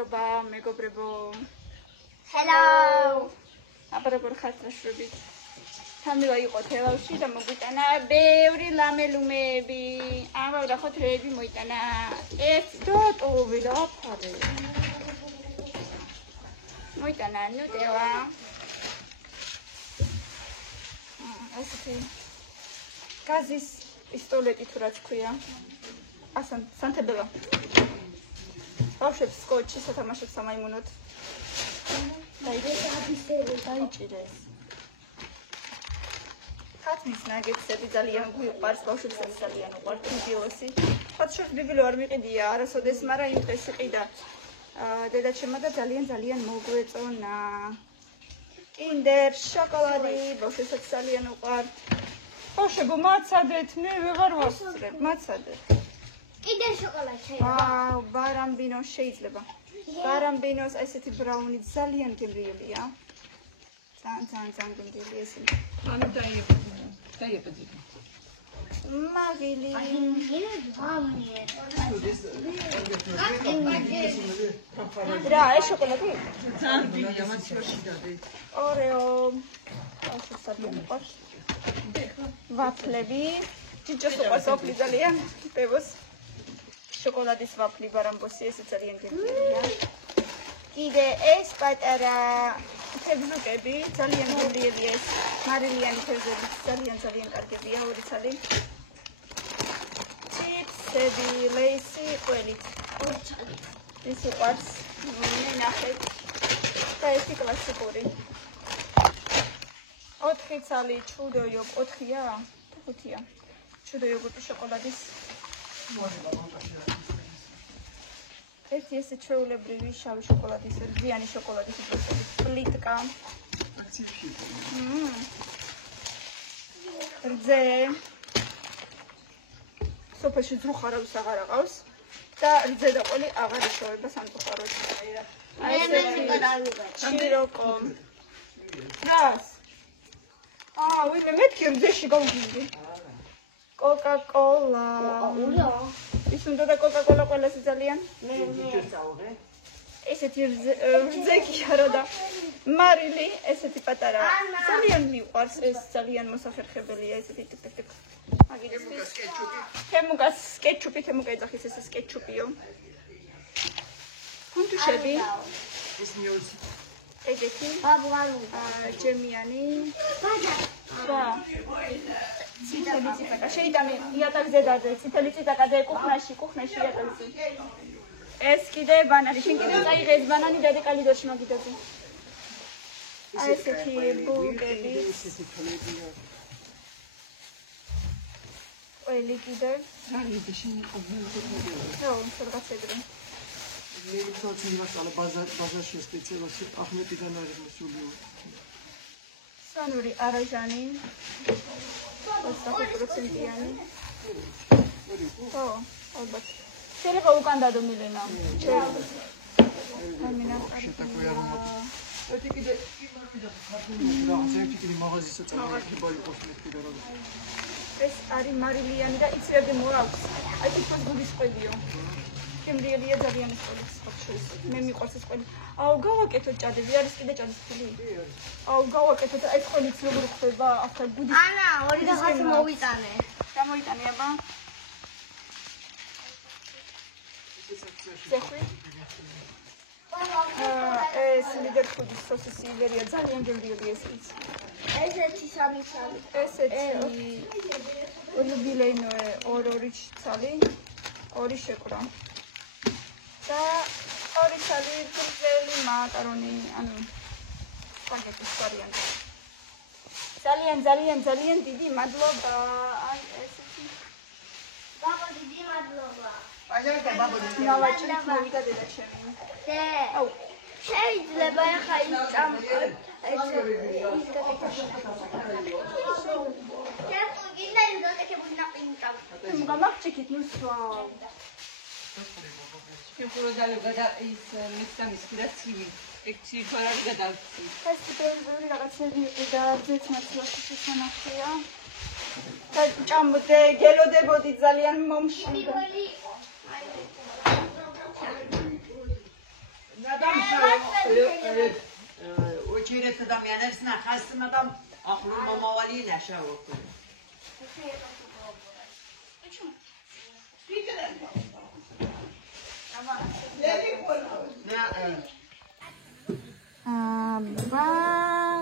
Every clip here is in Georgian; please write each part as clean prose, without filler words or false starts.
მადლობა მეგობრებო. Hello. აბარაბარ ხასრაშრობით. თამილა იყო თელავში და მოგვიტანა ბევრი ლამელუმეები. ამავე ნახოთ რეები მოიტანა. ეს დოტოვი და აფარე. მოიტანა ნუტელა. ასეთი გაზის პისტოლეტი თუ რაც ქვია. ასან სანთებელა. ბავშვებს სკოჩი სათამაშოდ სამაიმუნოთ. დაიჭირეს. ხათმის ნაგეტსები ძალიან გვიყვარს, ბავშვებსაც ძალიან უყვართ ბიბილოსი. ხათ შორს ბიბილო არ მიყიდია არასოდეს, მაგრამ იმ დღეს იყიდა დედაჩემმა და ძალიან მოგვეწონა. კინდერ შოკოლადი, ბავშვებსაც ძალიან უყვართ. ბავშვებო, მაცადეთ, მე ვეღარ ვასწრებ, მაცადეთ. კიდე შოკოლადი შეიძლება. ბარამბინოს შეიძლება. ბარამბინოს ესეთი ბრაუნი ძალიან გემრიელია. ძალიან გემრიელი ესენი. ანუ დაიებდი. მაგილი. რა, ეს შოკოლადი? ძალიან დიდია, მათ შორშიდადი. ორეო. ბავშვებს ძალიან უყვარს. ვაფლები. ჯიჯოს უყვარს ვაფლი ძალიან. პევოს. შოკოლადის ვაფლი ბარამბოსი, ესე ძალიან გემრიელია. კიდე ეს პატარა თევზუკები, ძალიან გემრიელია ეს მარილიანი თევზები, ძალიან კარგებია, ორი ცალი. ჩიპსები, ლეისი, ყველით. ის უყვარს, მე ნახეთ. და ესი კლასიკური. 4 ცალი ჩუდო იოგურტი, 4-ია? 5-ია. ჩუდო იოგურტი შოკოლადის. ერთი ესე ჩვეულებრივი შავი შოკოლადის, რძიანი შოკოლადის პლიტკა. რძე. სოფელში ძრუხარავის აღარ აყავს და რძე და ყველი აღარ იშოვება სამწუხაროდ. აი ესეთი ჩიროკო. რას? ვინმე მეთქი რძეში გავგიზდი. კოკა-კოლა. ის უნდა და კოკა-კოლა ყველასი ძალიან? მე წავღე. ესეთი რძე კი არა და მარილი, ესეთი პატარა. ძალიან მიყვარს, ეს ძალიან მოსახერხებელია, ესეთი ტიკ-ტიკ. მაგისთვის. თემუკას კეჩუპი, თემუკა ეძახის ეს კეჩუპიო. ფუნთუშები. ეს ნიოსი. ეგეთი. ბაბუანუ. ჯემიანი. და. ციტელი ციტაკა. შეიტანე იატაკზე დადე, ციტელი ციტაკა და კუხნაში იატაკზე. ეს კიდე ბანანი, შენ კიდე წაიღე ეს ბანანი დადე კალიდორში მაგიდაზე. აი ესეთი ბულკები. ყველი კიდე. რამე შენი ყოველდღე. ხო, რაღაცებრი. მე ვიცოდი იმასალა ბაზარში სპეციალისტი ახმეტიდან არის მოსული. სანური არაჟანი. 25%-იანი. ხო, ალბათ. შეიძლება უკან დადო მილენა. შეიძლება. ამინა. შეტაკვე არომატი. ერთი კიდე რაღაც ერთი კიდე მაღაზიისა წავიდა კოსმეტიკა და რაღაც. ეს არის მარილიანი და იცრები მოაქვს. აი თვითონ გულის ყველიო. გემრიელია ძალიან ეს ყველი ხოშის. მე მიყვარს ეს ყველი. აუ გავაკეთოთ ჭადები, არის კიდე ჭადის ფილი? აუ გავაკეთოთ, აი ყველიც როგორ ხდება, ახლა გუდის. ანა, ორი რაღაც მოვიტანე. გამოიტანე აბა. ზეხვი. ეს ლიდერფუდის სოსისი იბერია ძალიან გემრიელია ესეც. ესეთი სამი. ესეთი ოლიბილეინოე ორი ცალი, ორი შეკრა. და ორი ცალი გრძელი მაკარონი, ანუ სპაგეტის ვარიანტი. ძალიან დიდი მადლობა. აი ესეთი. ბაბა დიდი მადლობა. აჟერტა ბაბა ნავაჭრით მოვიდა დედაჩემი. აუ, შეიძლება ახლა ის წამ გამახჩიქით ნუსვავ. ფიგურალ გადა ის მისამის კრაცივი ექცი ფარად გადავცი. ეს ბევრი რაღაცები და ძეც მაცლაში შესანახია. და ჭამდე, გელოდებოდი ძალიან მომშვიდე. უჩერეთ ადამიანებს ნახავს, მაგრამ ახლა მომავალი ნაშაო. აბა,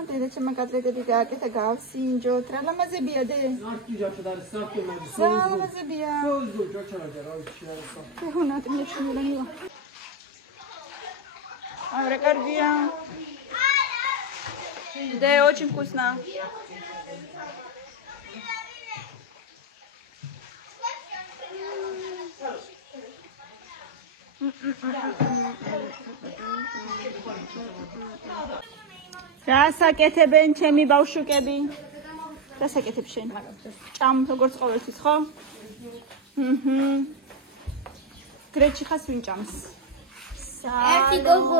დედაჩემმა კატლეტები გააკეთა, გავსინჯოთ. რა ლამაზებია დე? ლამაზებია. Хунат мне чумуранила. Авра карбия. Да, очень вкусно. Расაკეთებენ ჩემი ბავშვები. Расაკეთებ შენ. ჭამ როგორც ყოველთვის, ხო? გრეჩი ხას ვინ ჭამს? ერთი გოგო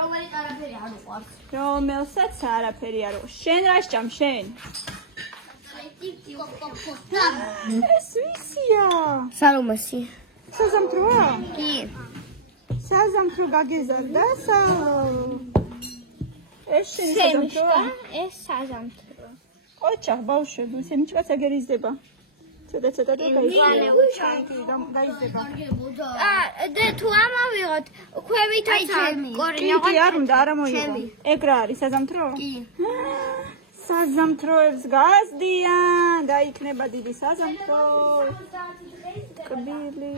რომელიც არაფერი არ უყვარს. რომელსაც არაფერი არ უყვარს. შენ რა სჭამ შენ? ეს ვისია? სალომასი. საზამთროა? კი. საზამთრო გაგეზარდა ეს შენი საზამთროა? ეს საზამთრო. ოჩა ბავშვები, სემჭკაც აგერიზდება. ცოტა გაიზრდება. და თუ ამავიღოთ, ქვევითაც კორინა კი, არ უნდა, არა მოიღო. ეგ რა არის, საზამთრო? კი. საზამთროებს გასდიან, დაიქნება დიდი საზამთრო. კბილი.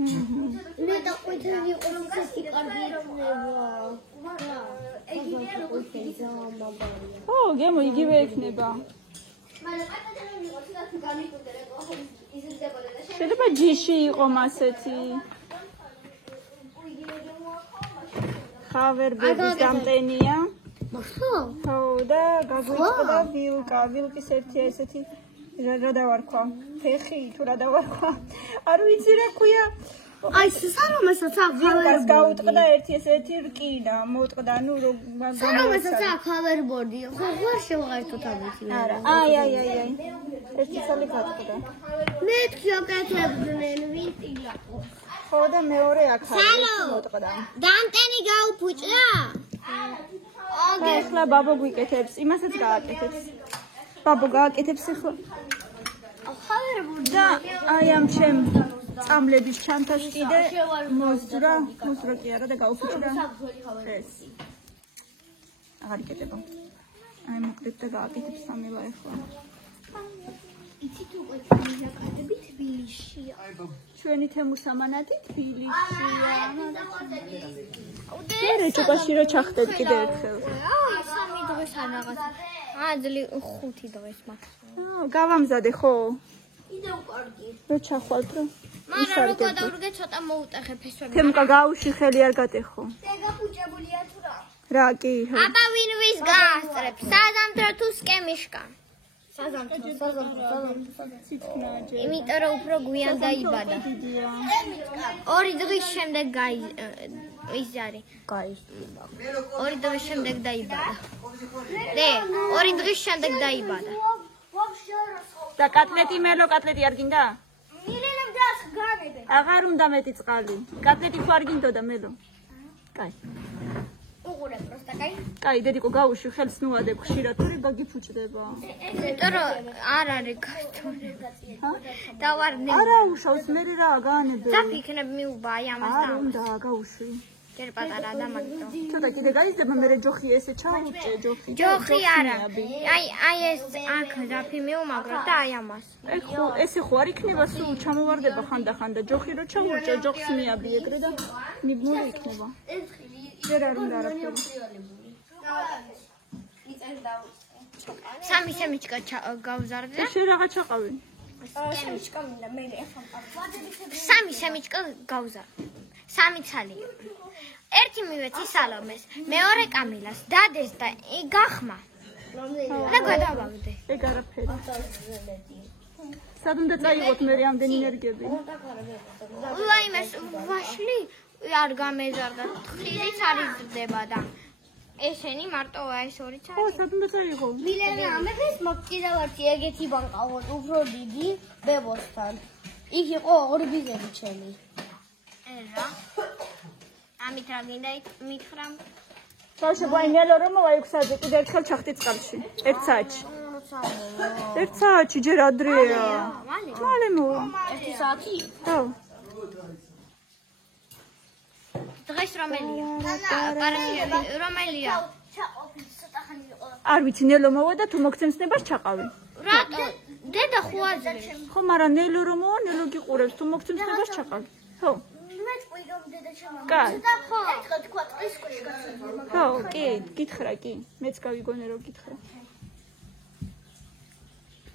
მე და ყვითელი იყო რომ წითი კარგი იქნება. ო, გემო იგივე იქნება. შეიძლება ჯიში იყოს ასეთი. ხავერბების დამტენია. ხო, და გაგვიწყდა ვილკა. ვილკის ერთი ესეთი რა დავარქვა? ფეხი თუ რა დავარქვა? არ ვიცი რა ქვია. აი, სარომესაც აქვს ვილკას გაუტყდა ერთი ესეთი რკინა, მოტყდა, ნუ რო სარომესაც აქვს ჰავერბორდი. ხო, ხარ შევღაერთოთ ამით. არა. აი. ერთი ცალი გატყდა. მეთქი აკეთებდნენ ვინტილა. ხო და მეორე აქ არის მოტყდა. დამტენი გაუფუჭდა? ახლა ბაბო გვიკეთებს, იმასაც გააკეთებს. ბაბო გააკეთებს ახლა. და აი ამ ჩემ წამლების ჩანთაში კიდე მოზრა კი არა და გაუფუჭდა ეს. აღარ იკეთება. აი მოკლედ და გააკეთებს სამელა ახლა. იცით უკვე თბილისში თბილისია. ჩვენი თემურსამანადი თბილისია. მე ჩუკაში რო ჩახდეთ კიდე ერთხელ. სამი დღეს ან რაღაცა. აძლი 5 დღეს მაქსიმუმ. გავამზადე ხო? კიდევ კარგი. რო ჩახვალთ რო. მაგრამ რო გადავრგე ცოტა მოუტეხე ფესვები. თემკა გაუში ხელი არ გატეხო. შეგაფუჭებულია თუ რა? რა კი. აბა ვინ ვის გაასწრებს? საზამთრო თუ სკემიშკა? საზამთრო. ციტკნაჯე. იმიტომ რომ უფრო გვიან დაიბადა. 2 დღის შემდეგ ის არის. გაიზრდა. 2 დღის შემდეგ დაიბადა. დე, 2 დღის შემდეგ დაიბადა. და კატლეტი მელო კატლეტი არ გინდა? მილენებ და განებე. აღარ უნდა მეტი წყალი. კატლეტი თუ არ გინდოდა მელო? კაი. უყურე პროსტა კაი. კაი, დედიკო გავუში ხელს ნუადებ ხშირად თუ გაგიფუჭდება. იმიტომ რომ არ არის გასწორებული. დავარნე. არა უშავს მე რა გაანებე. დაფიქნებ მიუბა აი ამას და არ უნდა გავუში. ჯერ პატარა და მაგდო. ცოტა კიდე გაიზრდება მე ჯოხი ესე ჩაუჭე ჯოხი. ჯოხი არა. აი ეს აქ დაფი მიუმაგრო და აი ამას. ეგ ხო ესე ხო არ იქნება სულ ჩამოვარდება ხანდახან და ჯოხი რო ჩაუჭე ჯოხს მიაბი ეგრე და ნიბნული იქნება. ჯერ არ უნდა არაფერი. სამი სემიჩკა გავზარდე. შენ რაღა ჩაყავი? სემიჩკა მინდა მე ახლა. სამი სემიჩკა გავზარდე. სამი ცალი. ერთი მივეცი სალომეს, მეორე კამილას, დადეს და გახმა. და გადავაგდე. ეგ არაფერი. სად უნდა წაიღოთ მე ამდენი ენერგიები? უაიმეს ვაშლი არ გამეზარდა. ხილიც არ იზრდება და ესენი მარტო ეს ორიც ხო, არის. სადმე წაიღო? მილენე ამერეს მოკიდავარჩი ეგეთი ბანკავოთ უფრო დიდი ბებოსთან. იქ იყო ორი ბიზები ჩემი. რა. ამით რა გინდა მითხრა? ბავშვებო, აი ნელო რომ მოვა 6 საათზე კიდე ერთხელ ჩახტი წყალში. 1 საათში. 1 საათში ჯერ ადრეა. მალე მოვა. 1 საათი? ხო. დღეს რომელია? რომელია? ჩაყოფილი ცოტა ხანი იყო. არ ვიცი, ნელო მოვა და თუ მოგცემსნებას ჩაყავი. რატო? დედა ხო აძლევს? ხო, მაგრამ ნელო რომ მოვა, ნელო გიყურებს, თუ მოგცემსნებას ჩაყავი. ხო. მე წყვი რომ დედა ჩემო. კაი. ხო. ერთხელ თქვა ტყის ქვეშ გასული. ხო, კი, გითხრა კი. მეც გავიგონე რომ გითხრა.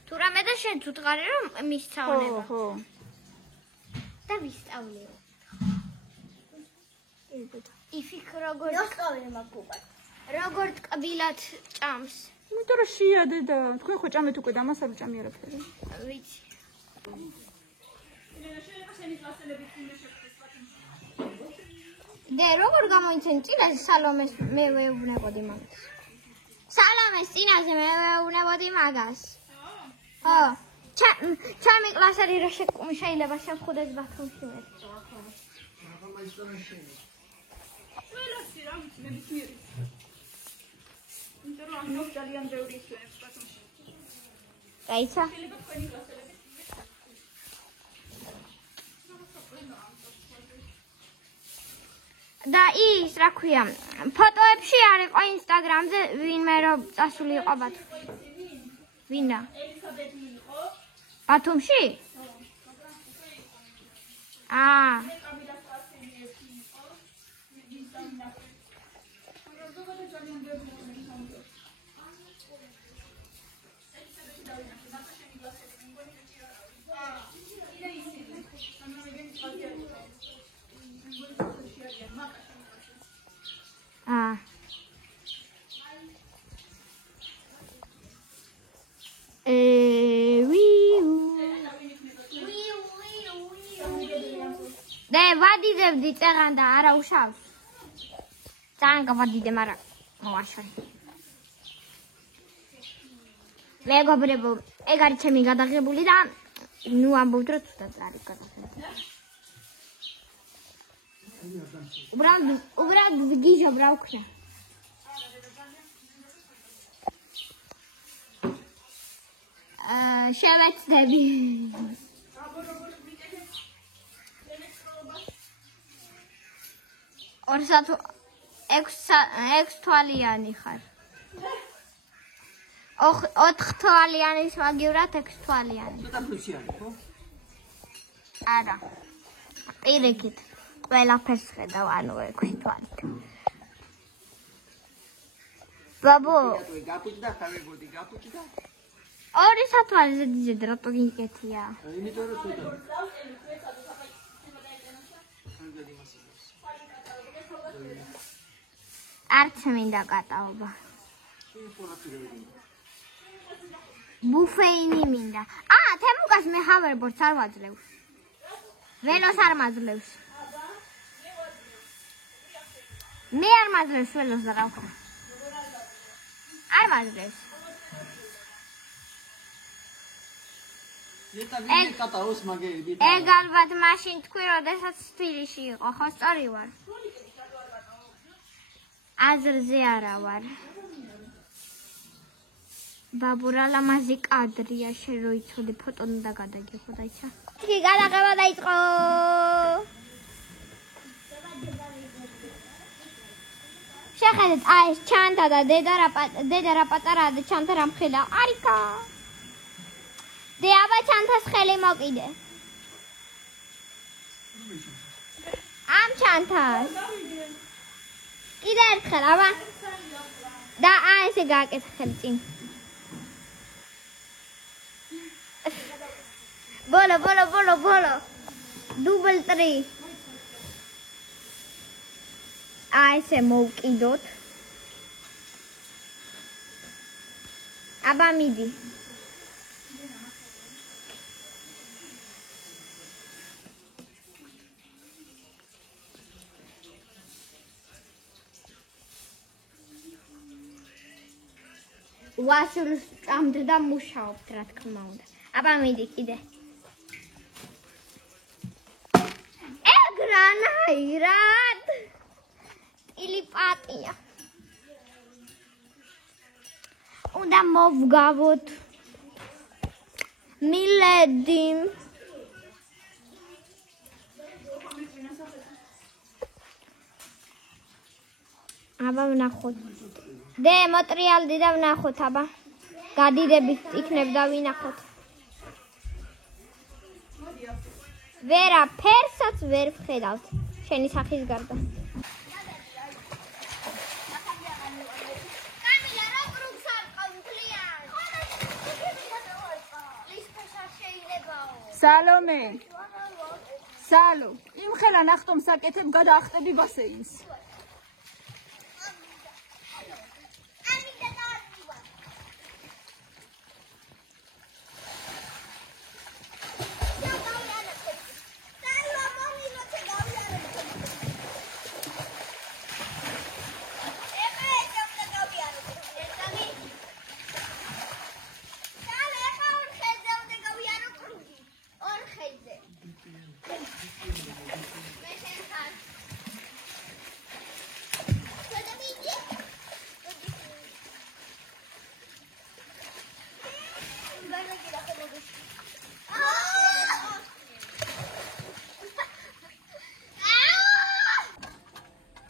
თუ რამე და შენ თუ თყარი რომ ხო, მისწავნება ხო. და ვისწავლეო. იფიქ ნოსკავი მაგუბად. როგორ ტკბილად ჭამს. იმიტომ რომ შეიადე და თქვენ ხო ჭამეთ უკვე და მას არ უჭამი არაფერი. ვიცი. დე როგორ გამოიცენ წინაზე სალომეს მე ვეუბნებოდი მაგას. სალომეს წინაზე მე ვეუბნებოდი მაგას. ხო. ჩემი კლასელი რა შეიძლება შემხუდეს ბათუმში მე. ყველასი რა ვიცი მე მისმიერი. იმიტომ რომ ამ ძალიან ბევრი ისვენებს ბათუმში. გაიცა? და ის რა ქვია, ფოტოებში არ იყო ინსტაგრამზე ვინმე რომ წასული იყო ბათუმში. ვინა? ბათუმში? აა. და ვადიდებდი წეღან და არა უშავს. ძალიან გავადიდე, მაგრამ მოაშორე. მეგობრებო, ეგ არის ჩემი გადაღებული და ნუ ამბობთ რომ ცუდად არის გადაღებული. უბრალოდ გიჟობ რა ვქნა. შევეცდები. ორსათ 6 თვალიანი ხარ. 4 თვალიანის მაგივრად 6 თვალიანი. ცოტა ფლუსიანი, ხო? არა. პირიქით. ყველაფერს ხედავ, ანუ 6 თვალით. ბაბო, გაპუტდა, ხარებოდი, გაპუტდა. ორი სათვალე ზედიზედ რატო გიკეთია? იმიტომ რომ ცოტა. არც მინდა კატაობა. ბუფეინი მინდა. თემუკას მე ჰავერბორდს არ ვაძლევს. ველოს არ მაძლევს. მე არ მაძლევს ველოს და რა ვქნა. არ მაძლევს. ეგ ალბათ მაშინ თქვი, როდესაც თბილისში იყო, ხო სწორი ვარ? აზრზე არა ვარ. ბაბურა ლამაზი კადრია, შენ რო იცოდი ფოტო უნდა გადაგიხო დაიცა. კი გადაღება დაიწყო. შეხედეთ, ეს ჩანთა და დედა რა პატარაა და ჩანთა რა მხილა. არიკა. დე აბა ჩანთას ხელი მოკიდე. ამ ჩანთას. კიდე ერთხელ აბა. და ესე გააკეთე ხელი წინ. ბოლო. დუბლ 3. ესე მოვკიდოთ. აბა მიდი. ვასილს წამთ და მუშაობთ, რა თქმა უნდა. აბა მიდი კიდე. ეგრანაირად. ტილიპატია. უნდა მოვგავოთ. მილედი. აბა ვნახოთ. დე მოტრიალდი და ვნახოთ აბა. გადიდებით იქნებ და ვინახოთ. ვერა ფერსაც ვერ ვხედავთ. შენი სახის გარდა. სალომე. სალო, იმხელა ნახტომ საკეთებ გადაახტები ბასეინს.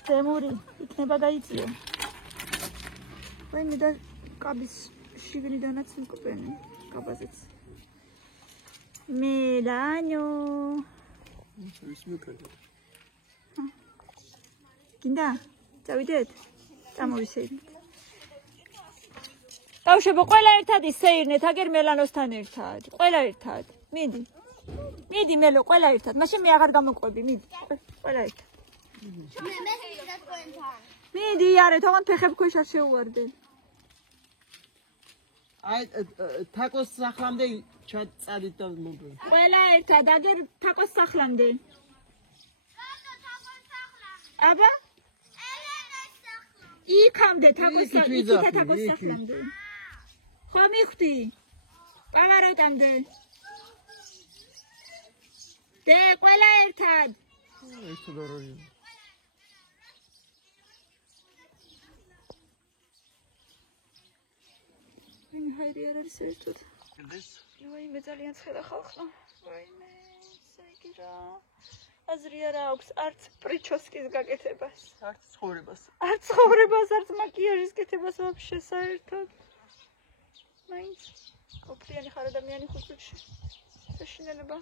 თემური, იქნება გაიწიო. ვინმე და კაბის შიგნიდანაც მკბენენ, კაბაზეც. მელანიო. გინდა? წავიდეთ? წამოვისეირნეთ. ბავშვებო, ყველა ერთად ისეირნეთ, აგერ მელანოსთან ერთად. ყველა ერთად. მიდი. მიდი მელო, ყველა ერთად. მაშინ მე აღარ გამოყვები, მიდი. ყველა ერთად. მიდი, არე, თողან ფეხებ ქვეშ არ შეუვარდე. აი, თაკოს სახლამდე ჩაწადით და მოგე. ყველა ერთად, აგერ თაკოს სახლამდე. აბა? იქამდე თაკოს სახლამდე. ხო მიხვდი? პავაროტამდე. დე, ყველა ერთად. ეს თუ დაროი. ჰაირი არ არის ერთად. ვაიმე ძალიან ცხელა ხალხო. ვაიმე, იგი რა. აზრი არ აქვს არც პრიჩოსკის გაკეთებას. არც ცხოვრებას. არც ცხოვრებას, არც მაკიაჟის კეთებას ვაფშე საერთოდ. მაინც ყოფლიანი ხარ ადამიანი ხუთში. საშინელება.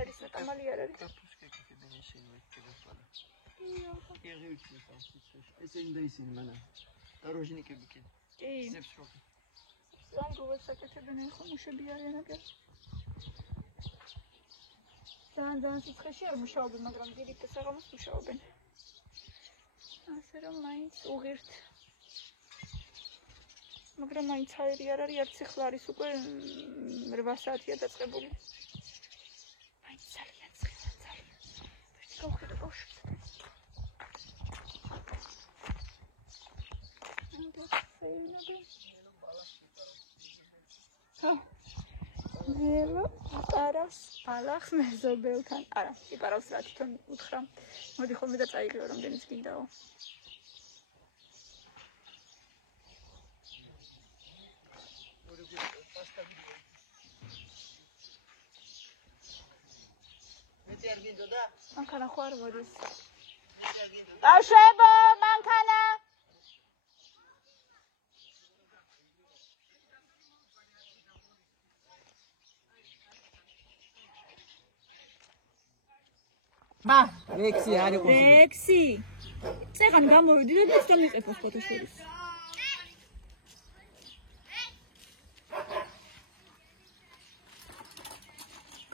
არის საკამალი არ არის. ესენი და ისინი მანა. დაროჟნიკები კი. კი. სანგრუებს აკეთებენ ხო მუშები არიან აგერ. ძალიან სიცხეში არ მუშაობენ, მაგრამ დიდ საღამოს მუშაობენ. ასე რომ მაინც უღირთ. მაგრამ მაინც აერი არ არის, არც ახლა არის უკვე 8 საათია დაწყებული. მაინც ძალიან ცხელა, ძალიან. ვერც გავხედე ბავშვებს. მელო პარას ალახს მეზობელთან. არა, იპარავს რა თვითონ უთხრა. მოდი ხოლმე და წაიგრეო რამდენიც გინდაო. მანქანა ხო არ მოდის. ბავშვებო, მანქანა. მა, რექსი არ იყო. რექსი. წეგან გამოვიდი და დასთან მიყეფოს ფოტოშორის.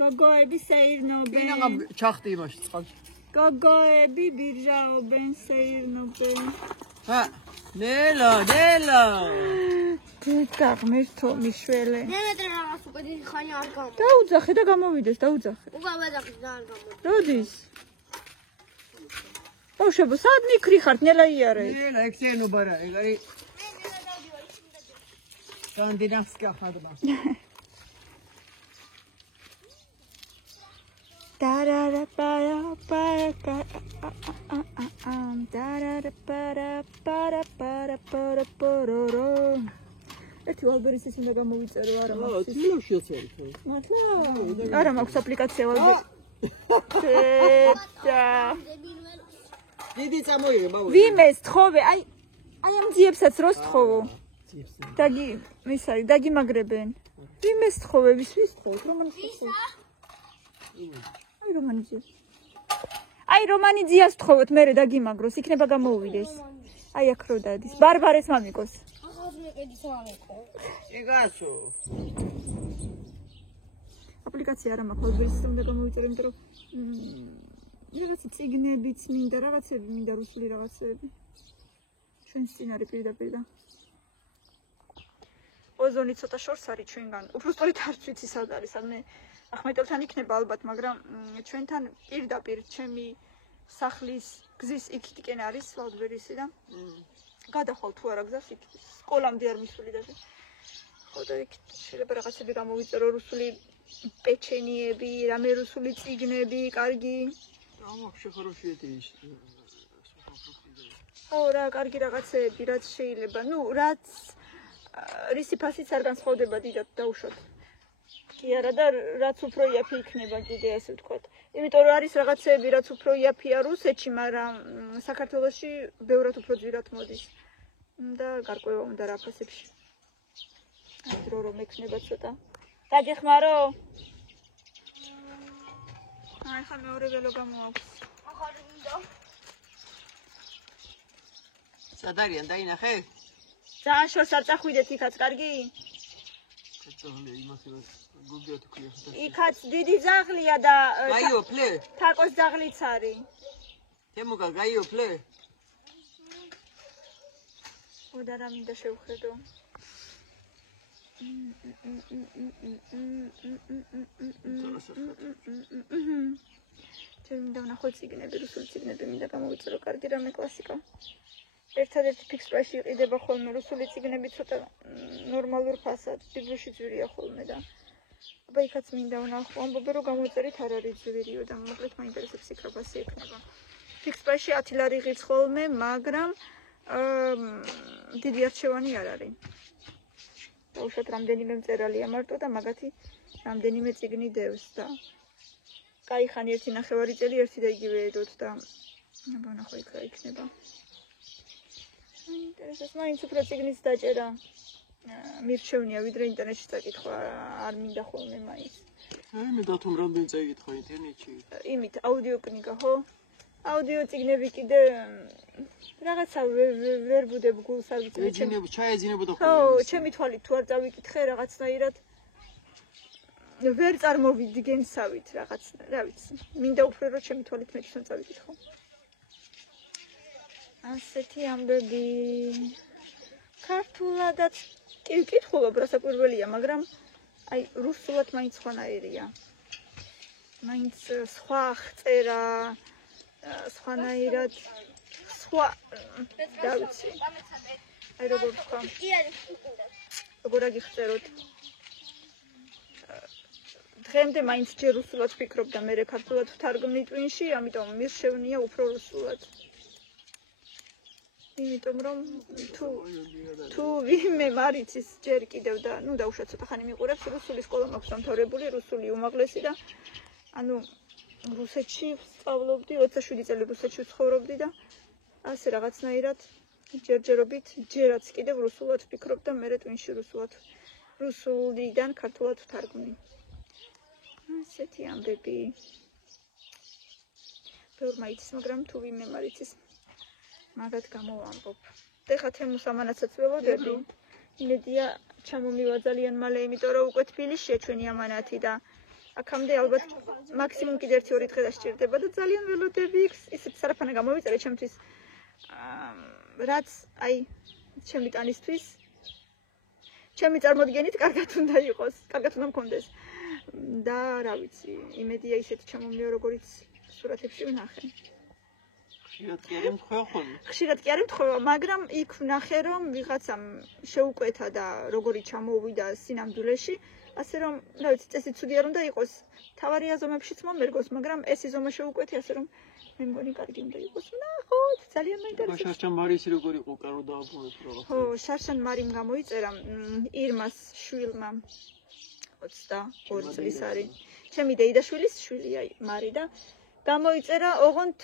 გოგოები სეირნობენ. ვინაღა ჩახტი იმაში წყალში. გოგოები ბირჟაობენ, სეირნობენ. ჰა, ნელა, ნელა. გაგმერთო მიშველე. ნემეტრე რაღაც უკვე დიდი ხანი არ გამო. დაუძახე და გამოვიდეს, დაუძახე. უკვე ვეძახი ძალიან გამო. როდის? ბავშვებო, სად მიქრი ხართ, ნელა იარე. ნელა, ექსენობა რა, ეგ არის. Skandinavska hadma. ერთი ვალბერის ის უნდა გამოვიწერო არა მაქვს. თილოში ოცერი. მართლა? არა მაქვს აპლიკაცია ვალბერი. დიდი წამოიღე ბავშვი. ვიმეს თხოვე, აი ამ ძიებსაც როს თხოვო? დაგი, მისარი, დაგიმაგრებენ. ვიმეს თხოვე, ვის თხოვეთ? რომანის თხოვეთ? აი რომანი ძია. აი რომანი ძიას თხოვოთ, მე დაგიმაგროს, იქნება გამოუვიდეს. აი აქ რო დადის. ბარბარეს მამიკოს. Იგაცო. აპლიკაცია არა მაქვს, ვალბერის უნდა გამოვიწერო, იმიტომ რომ რაღაცა წიგნებიც მინდა, რაღაცები მინდა რუსული რაღაცები. ჩვენს წინ არის პირდაპირ და ოზონი ცოტა შორს არის ჩვენგან. უბრალოდ არც ვიცი სად არის, სადმე ახმეტელთან იქნება ალბათ, მაგრამ ჩვენთან პირდაპირ ჩემი სახლის გზის იქითკენ არის ვალბერისი და გადახვალ თუ არა გზას იქ სკოლამდე არ მისული და ხო და იქ შეიძლება რაღაცები გამოვიწერო რუსული პეჩენიები, რამე რუსული წიგნები, კარგი. Вообще хорошие эти вещи. ო რა, კარგი რაღაცეები, რაც შეიძლება. ნუ, რაც რისი ფასიც არ განსხვავდება დიდად დაუშვათ. კი არა და რაც უფრო იაფი იქნება კიდე ასე ვთქვათ. იმიტომ რომ არის რაღაცეები, რაც უფრო იაფია რუსეთში, მაგრამ საქართველოში ბევრად უფრო ძვირად მოდის. და გარკვევა უნდა რა ფასებში. აი დრო რომ ექნება ცოტა. დაგეხმარო? აი ხა მეორე ველო გამოაქვს. ახალი მინდა. სად არიან დაინახე? ძალიან შორს არ წახვიდეთ იქაც, კარგი? Катале იმასება გუგიოთ ქვია ხა. იქაც დიდი ძაღლია და გაიო ფლე. თაკოს ძაღლიც არის. თემუკა გაიო ფლე. ოდა რა მინდა შევხედო. ჩემ მინდა ვნახო წიგნები, რუსული წიგნები მინდა გამოვიწერო, კარგი რამე კლასიკა. ერთადერთი ფიქსპ პრაისში იყიდება ხოლმე რუსული წიგნები ცოტა ნორმალურ ფასად, ბიბლიოში ძვირია ხოლმე და აბა იქაც მინდა ვნახო, ამბობენ რომ გამოწერით არ არის ძვირიო და მოკლედ მაინტერესებს იქ რა ფასი ექნება. ფიქსპ პრაისში 10 ლარი ღირს ხოლმე, მაგრამ დიდი არჩევანი არ არის. დაუშვათ რამდენიმე მწერალია მარტო და მაგათი რამდენიმე წიგნი დევს და კაიხანი ერთი ნახევარი წელი ერთი და იგივე ედოთ და აბა ნახო იქ რა იქნება. ინტერესებს მაინც უფრო წიგნის დაჭერა მირჩევნია ვიდრე ინტერნეტში წაკითხვა არ მინდა ხოლმე მაინც. აი მე დათომ რამდენი წაიკითხა ინტერნეტში. იმით აუდიო კნიგა ხო? აუდიო წიგნები კიდე რაღაცა ვერ ბუდებ გულს არ ვიცი. ჩაეძინებოდა ხო, ჩემი თვალით თუ არ წავიკითხე რაღაცნაირად ვერ წარმოვიდგენსავით რაღაც, რა ვიცი. მინდა უფრო რომ ჩემი თვალით მეცნო წავიკითხო. ასეთი ამბები. ქართულადაც კი ვკითხულობ, რასაც პირველია, მაგრამ აი რუსულად მაინც სხვანაირია. მაინც სხვა აღწერა, სხვანაირად სხვა რა ვიცი. აი როგორ ვთქვა. როგორ აგიხწეროთ. დღემდე მაინც ჯერ რუსულად ვფიქრობ და მე ქართულად ვთარგმნი ტვინში, ამიტომ მირჩევნია უფრო რუსულად. იმიტომ რომ თუ ვინმე მარიცის ჯერ კიდევ და ნუ დაუშვათ ცოტა ხანი მიყურებს რუსული სკოლა მაქვს დამთავრებული, რუსული უმაღლესი და ანუ რუსეთში ვსწავლობდი, 27 წელი რუსეთში ვცხოვრობდი და ასე რაღაცნაირად ჯერჯერობით ჯერაც კიდევ რუსულად ვფიქრობ და მე ტვინში რუსულიდან ქართულად ვთარგმნი. ასეთი ამბები. ბევრმა იცის, მაგრამ თუ ვინმე მარიცის მაგათ გამოვამბობ. ეხლა თემუს ამანაცაც ველოდები. იმედია ჩამომივა ძალიან მალე, იმიტომ რომ უკვე თბილისშია ჩვენი ამანათი და აქამდე ალბათ მაქსიმუმ კიდე 1-2 დღე დასჭირდება და ძალიან ველოდები იქ ისეთ სარაფანა გამოვიწერე ჩემთვის. რაც აი ჩემი ტანისთვის ჩემი წარმოდგენით კარგად უნდა იყოს, კარგად უნდა მქონდეს. და რა ვიცი, იმედია ისეთი ჩამომივა, როგორიც სურათებში ვნახე. ხშირად კი არ ემთხვევა ხოლმე. ხშირად კი არ ემთხვევა, მაგრამ იქ ვნახე, რომ ვიღაცამ შეუკვეთა და როგორი ჩამოვიდა სინამდვილეში, ასე რომ, რა ვიცი, წესი ცუდი არ უნდა იყოს. თავარი აზომებშიც მომერგოს, მაგრამ ეს იზომა შეუკვეთი, ასე რომ მე მგონი კარგი უნდა იყოს. ნახოთ, ძალიან მაინტერესებს. შარშან მარისი როგორ იყო, კარო დააბრუნეთ რაღაც. ხო, შარშან მარიმ გამოიწერა ირმას შვილმა 22 წლის არის. ჩემი დეიდაშვილის შვილია მარი და გამოიწერა ოღონდ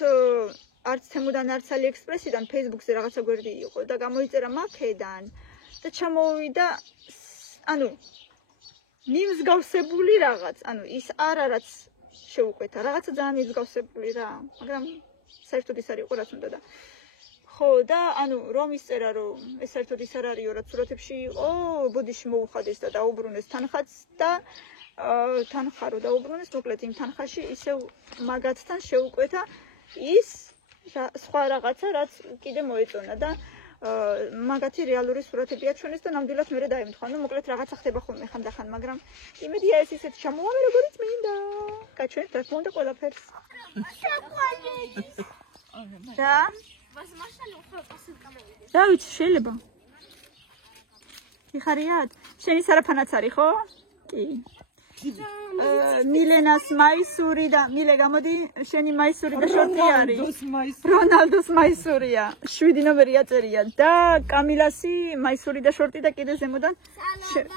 არც თემუდან არც AliExpress-იდან Facebook-ზე რაღაცა გვერდი იყო და გამოიწერა მაქედან და ჩამოვიდა ანუ მიმსგავსებული რაღაც, ანუ ის არაც შეუკვეთა, რაღაცა ძალიან მიმსგავსებული რა, მაგრამ საერთოდ ის არ იყო რაც უნდა და ხო და ანუ რომ ისწერა რომ ეს საერთოდ ის არ არისო რაც სურათებში იყო, ბოდიში მოუხადეს და დაუბრუნეს თანხაც და თანხა რო დაუბრუნეს, მოკლედ იმ თანხაში ისევ მაგათთან შეუკვეთა ის სხვა რაღაცა რაც კიდე მოეწონა და მაგათი რეალური სურათები აჩვენეს და ნამდვილად მერე დაემთხვა. ნუ მოკლედ რაღაცა ხდება ხოლმე ხანდახან, მაგრამ იმედია ეს ისეთ ჩამოვამე როგორც მინდა. გაჩვენეთ რა თქმა უნდა ყველაფერს. და რა ვიცი შეიძლება. იხარიათ? შენი სარაფანაც არის ხო? კი. მილენას მაისური და მილე გამოდი შენი მაისური და შორტი არის რონალდოს მაისურია 7 ნომერი აწერია და კამილასი მაისური და შორტი და კიდე ზემოდან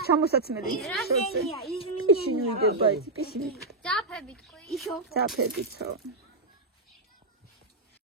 ჩამოსაცმელი შორტი ისინი იდება ისი ისინი დაფებით ხო? დაფებიცო